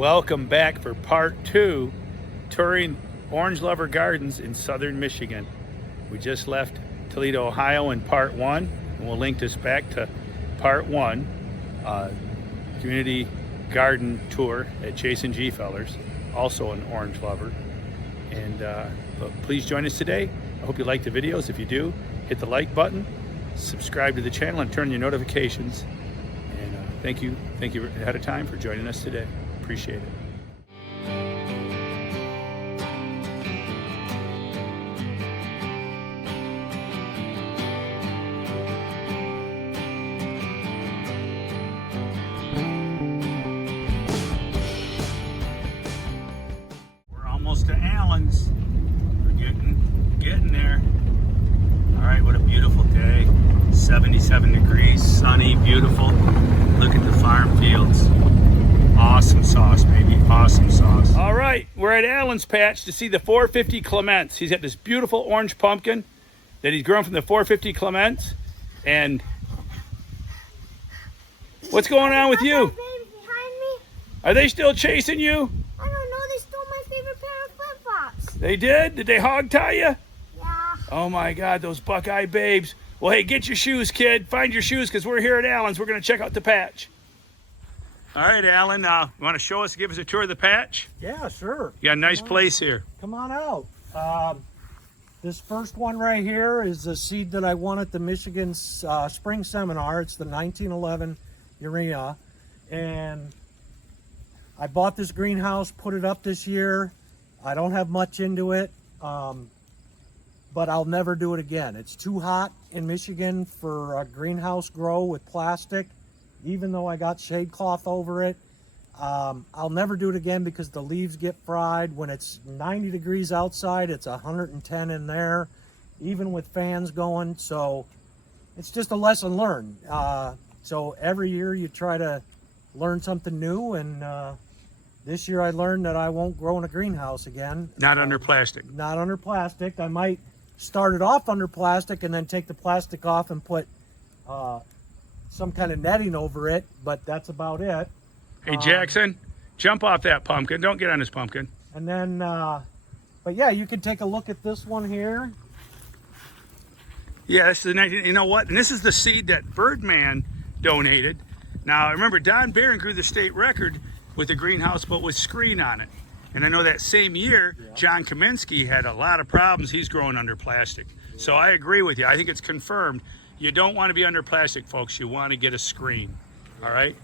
Welcome back for part 2, touring Orange Lover Gardens in southern Michigan. We just left Toledo, Ohio in part 1, and we'll link this back to part 1, community garden tour at Jason G. Fellers, also an Orange Lover. And please join us today. I hope you like the videos. If you do, hit the like button, subscribe to the channel, and turn on your notifications. And thank you ahead of time for joining us today. Appreciate it. We're almost to Allen's. We're getting there. All right, what a beautiful day. 77 degrees, sunny, beautiful. Look at the farm fields. Awesome sauce, baby. Awesome sauce. All right, we're at Allen's patch to see the 450 Clements. He's got this beautiful orange pumpkin that he's grown from the 450 Clements. And what's going on with you? Are they still chasing you? I don't know. They stole my favorite pair of flip-flops. They did? Did they hog tie you? Yeah. Oh my God, those Buckeye babes. Well, hey, get your shoes, kid. Find your shoes, because we're here at Allen's. We're going to check out the patch. All right, Alan, you want to show us, give us a tour of the patch? Yeah, sure. You got a nice place here. Come on out. This first one right here is a seed that I won at the Michigan Spring Seminar. It's the 1911 urea. And I bought this greenhouse, put it up this year. I don't have much into it, but I'll never do it again. It's too hot in Michigan for a greenhouse grow with plastic. Even though I got shade cloth over it, I'll never do it again because the leaves get fried. When it's 90 degrees outside, it's 110 in there, even with fans going. So it's just a lesson learned. So every year you try to learn something new, and this year I learned that I won't grow in a greenhouse again. Not under plastic. Not under plastic. I might start it off under plastic and then take the plastic off and put some kind of netting over it, but that's about it. Hey, Jackson, jump off that pumpkin. Don't get on this pumpkin. And then, but yeah, you can take a look at this one here. Yeah, this is the, you know what? And this is the seed that Birdman donated. Now, I remember Don Barron grew the state record with the greenhouse, but with screen on it. And I know that same year, John Kaminsky had a lot of problems. He's growing under plastic. So I agree with you. I think it's confirmed. You don't want to be under plastic, folks. You want to get a screen. All right?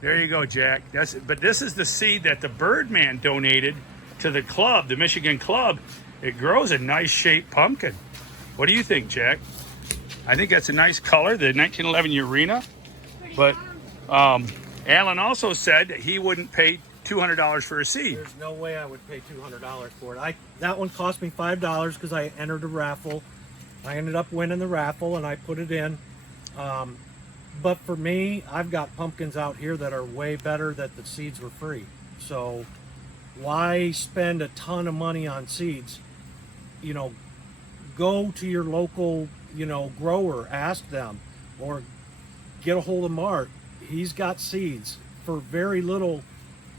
There you go, Jack. But this is the seed that the Birdman donated to the club, the Michigan club. It grows a nice shaped pumpkin. What do you think, Jack? I think that's a nice color, the 1911 Urena. But Alan also said that he wouldn't pay $200 for a seed. There's no way I would pay $200 for it. That one cost me $5 because I entered a raffle. I ended up winning the raffle and I put it in. But for me, I've got pumpkins out here that are way better that the seeds were free. So why spend a ton of money on seeds? You know, go to your local, grower, ask them, or get a hold of Mark. He's got seeds for very little.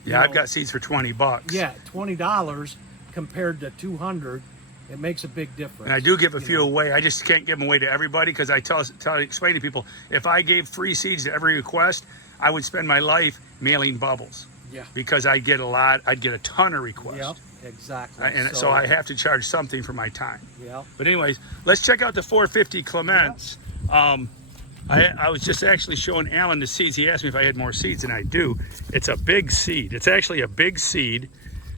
Yeah, I've got seeds for $20. Yeah, $20 compared to $200. It makes a big difference. And I do give a few away. I just can't give them away to everybody because I explain to people, if I gave free seeds to every request, I would spend my life mailing bubbles. Yeah. Because I'd get a ton of requests. Yep, exactly. And so I have to charge something for my time. Yeah. But anyways, let's check out the 450 Clements. Yeah. I was just actually showing Alan the seeds. He asked me if I had more seeds, and I do. It's a big seed. It's actually a big seed.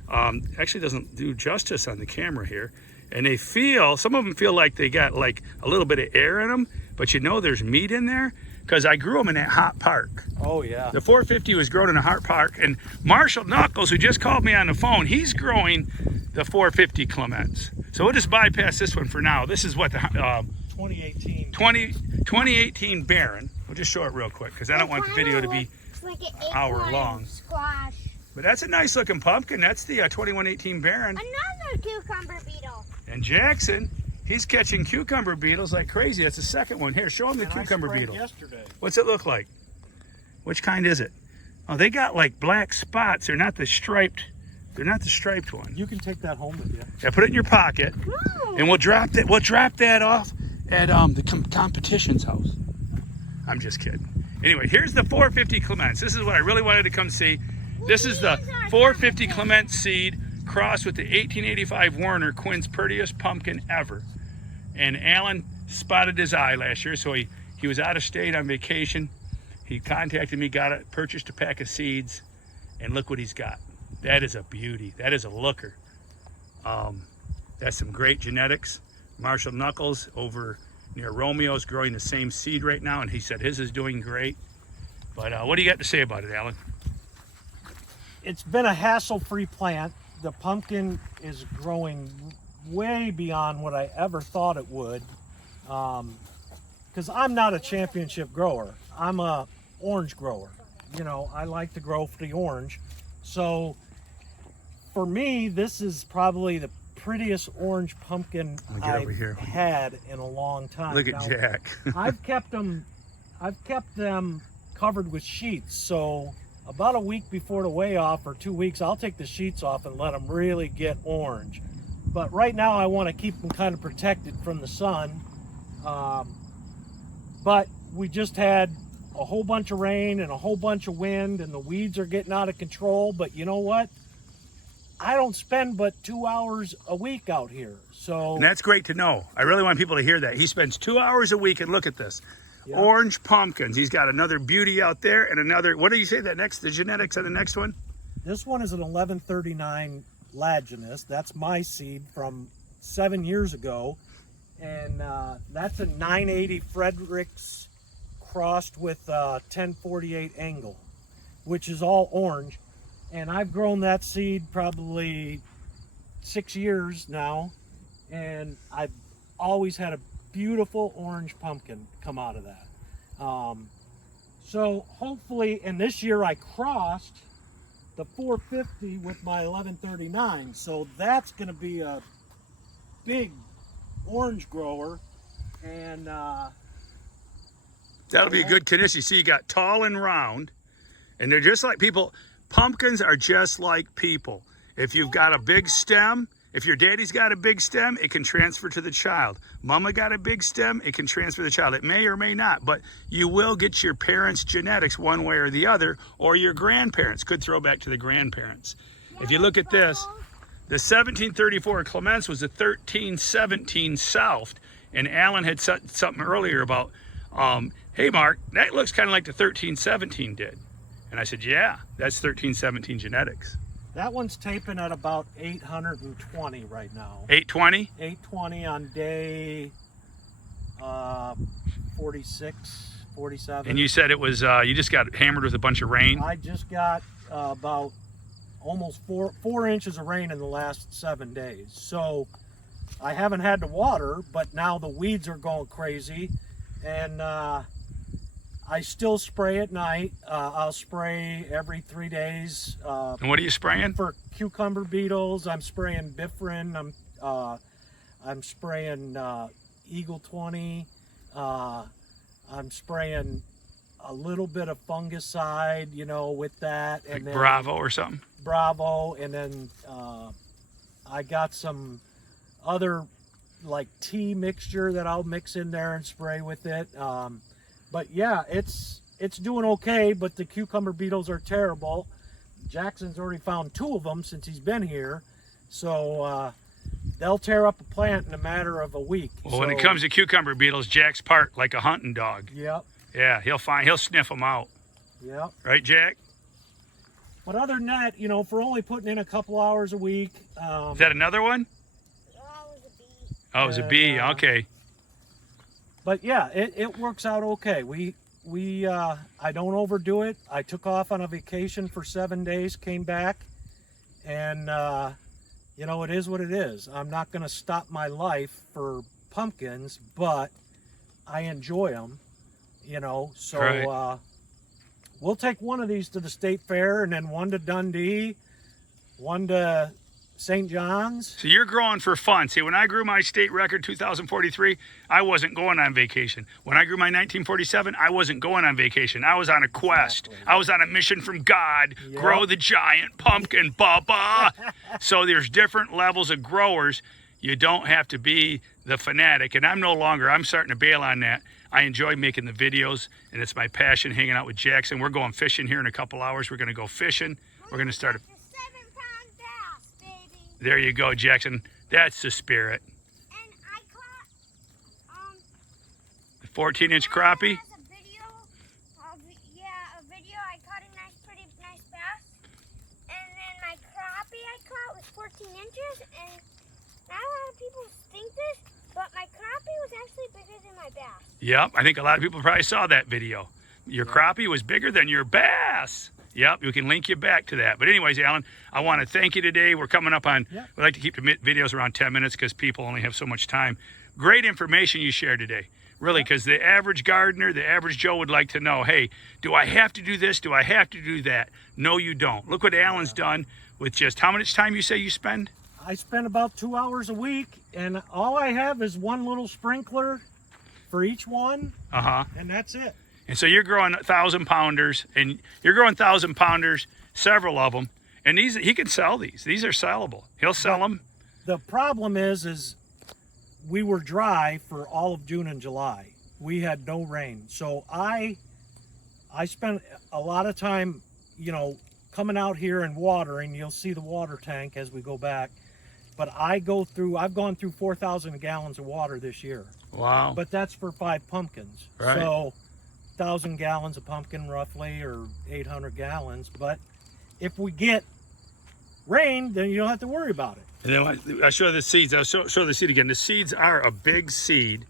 Actually doesn't do justice on the camera here. And some of them feel like they got like a little bit of air in them, but there's meat in there because I grew them in that hot park. Oh yeah. The 450 was grown in a hot park, and Marshall Knuckles, who just called me on the phone, he's growing the 450 Clements. So we'll just bypass this one for now. This is what the 2018 Barron. We'll just show it real quick because I don't want the video to be like an hour long. Squash. But that's a nice looking pumpkin. That's the 2118 Barron. Another cucumber beetle. And Jackson, he's catching cucumber beetles like crazy. That's the second one. Here, show him the cucumber beetle. Yesterday. What's it look like? Which kind is it? Oh, they got like black spots. They're not the striped. They're not the striped one. You can take that home with you. Yeah, put it in your pocket, No. and we'll drop that. We'll drop that off at the competition's house. I'm just kidding. Anyway, here's the 450 Clements. This is what I really wanted to come see. This is the 450 Clement seed crossed with the 1885 Warner Quinn's Prettiest pumpkin ever. And Alan spotted his eye last year, so he was out of state on vacation. He contacted me, got it, purchased a pack of seeds, and look what he's got. That is a beauty. That is a looker. That's some great genetics. Marshall Knuckles over near Romeo's growing the same seed right now, and he said his is doing great. But what do you got to say about it, Alan? It's been a hassle-free plant. The pumpkin is growing way beyond what I ever thought it would. Because I'm not a championship grower. I'm a orange grower. You know, I like to grow for the orange. So for me, this is probably the prettiest orange pumpkin I've had in a long time. Look at Jack. I've kept them covered with sheets. So about a week before the weigh off, or 2 weeks, I'll take the sheets off and let them really get orange. But right now I want to keep them kind of protected from the sun. But we just had a whole bunch of rain and a whole bunch of wind, and the weeds are getting out of control. But you know what? I don't spend but 2 hours a week out here. So And that's great to know. I really want people to hear that. He spends 2 hours a week, and look at this. Yeah. Orange pumpkins. He's got another beauty out there and another, what do you say that next, the genetics on the next one? This one is an 1139 Laginus. That's my seed from 7 years ago. And that's a 980 Fredericks crossed with 1048 Angle, which is all orange. And I've grown that seed probably 6 years now. And I've always had a beautiful orange pumpkin come out of that. So hopefully, and this year I crossed the 450 with my 1139. So that's going to be a big orange grower. And That'll be a good condition. See, you got tall and round, and they're just like people. Pumpkins are just like people. If you've got a big stem, if your daddy's got a big stem, it can transfer to the child. Mama got a big stem, it can transfer to the child. It may or may not, but you will get your parents' genetics one way or the other, or your grandparents. Could throw back to the grandparents. If you look at this, the 1734 Clements was a 1317 South, and Alan had said something earlier about, hey Mark, that looks kind of like the 1317 did. And I said, yeah, that's 1317 genetics. that one's taping at about 820 right now. 820? 820 on day 46, 47. And you said it was, you just got hammered with a bunch of rain? I just got about almost 4 inches of rain in the last 7 days. So I haven't had to water, but now the weeds are going crazy. And I still spray at night. I'll spray every 3 days. And what are you spraying? For cucumber beetles, I'm spraying Bifrin. I'm spraying Eagle 20. I'm spraying a little bit of fungicide, you know, with that. And Like then Bravo or something? Bravo, and then I got some other like tea mixture that I'll mix in there and spray with it. But yeah, it's doing okay, but the cucumber beetles are terrible. Jackson's already found 2 of them since he's been here. So they'll tear up a plant in a matter of a week. Well, when it comes to cucumber beetles, Jack's part like a hunting dog. Yep. Yeah, he'll sniff them out. Yep. Right, Jack? But other than that, you know, for only putting in a couple hours a week. Is that another one? Oh, it was a bee. Okay. But yeah, it works out okay. I don't overdo it. I took off on a vacation for 7 days, came back, and you know, it is what it is. I'm not going to stop my life for pumpkins, but I enjoy them, you know. So Right. We'll take one of these to the state fair, and then one to Dundee, one to St. John's. So you're growing for fun. See, when I grew my state record 2043, I wasn't going on vacation. When I grew my 1947, I wasn't going on vacation. I was on a quest. Exactly. I was on a mission from God. Yep. Grow the giant pumpkin, Bubba. So there's different levels of growers. You don't have to be the fanatic. And I'm no longer, I'm starting to bail on that. I enjoy making the videos, and it's my passion hanging out with Jackson. We're going fishing here in a couple hours. We're going to go fishing. We're going to start a... 7-pound bass, baby. There you go, Jackson. That's the spirit. And I caught, 14-inch crappie. has a video I caught a pretty nice bass. And then my crappie I caught was 14 inches. And not a lot of people think this, but my crappie was actually bigger than my bass. Yep, I think a lot of people probably saw that video. Your crappie was bigger than your bass. Yep, we can link you back to that. But anyways, Alan, I want to thank you today. We're coming up on, we like to keep the videos around 10 minutes because people only have so much time. Great information you shared today. Really, because the average gardener, the average Joe would like to know, hey, do I have to do this? Do I have to do that? No, you don't. Look what Alan's done with just how much time you say you spend? I spend about 2 hours a week, and all I have is one little sprinkler for each one, and that's it. And so you're growing 1,000-pounders, and you're growing 1,000-pounders, several of them, and these he can sell these. These are sellable. He'll sell them. The problem is we were dry for all of June and July. We had no rain, so I spent a lot of time, you know, coming out here and watering. You'll see the water tank as we go back. But I've gone through 4,000 gallons of water this year. Wow. But that's for 5 pumpkins. Right. So 1,000 gallons of pumpkin roughly, or 800 gallons. But if we get rain, then you don't have to worry about it. And then I show the seeds. I'll show the seed again. The seeds are a big seed.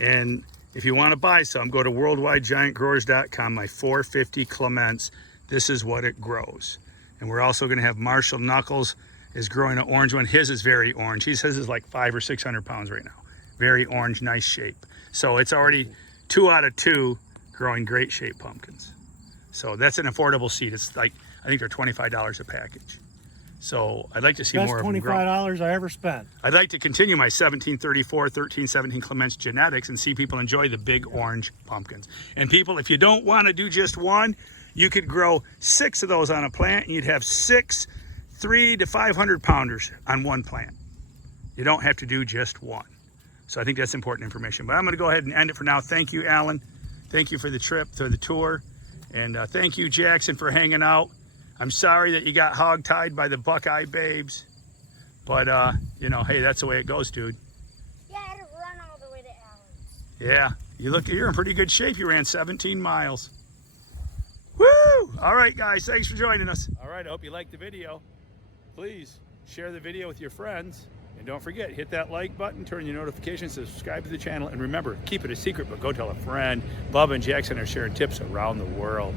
And if you want to buy some, go to worldwidegiantgrowers.com. My 450 Clements. This is what it grows. And we're also going to have Marshall Knuckles is growing an orange one. His is very orange. His is like 500 or 600 pounds right now. Very orange, nice shape. So it's already 2 out of 2 growing great shape pumpkins. So that's an affordable seed. It's like, I think they're $25 a package. So I'd like to see more of them grow. $25 I ever spent. I'd like to continue my 1734, 1317 Clements genetics and see people enjoy the big orange pumpkins. And people, if you don't want to do just one, you could grow 6 of those on a plant, and you'd have 6 300 to 500 pounders on one plant. You don't have to do just one. So I think that's important information. But I'm going to go ahead and end it for now. Thank you, Alan. Thank you for the trip, for the tour. And thank you, Jackson, for hanging out. I'm sorry that you got hog-tied by the Buckeye babes. But, you know, hey, that's the way it goes, dude. Yeah, I had to run all the way to Allen's. Yeah, you're in pretty good shape. You ran 17 miles. Woo! All right, guys, thanks for joining us. All right, I hope you liked the video. Please share the video with your friends. And don't forget, hit that like button, turn your notifications, subscribe to the channel. And remember, keep it a secret, but go tell a friend. Bubba and Jackson are sharing tips around the world.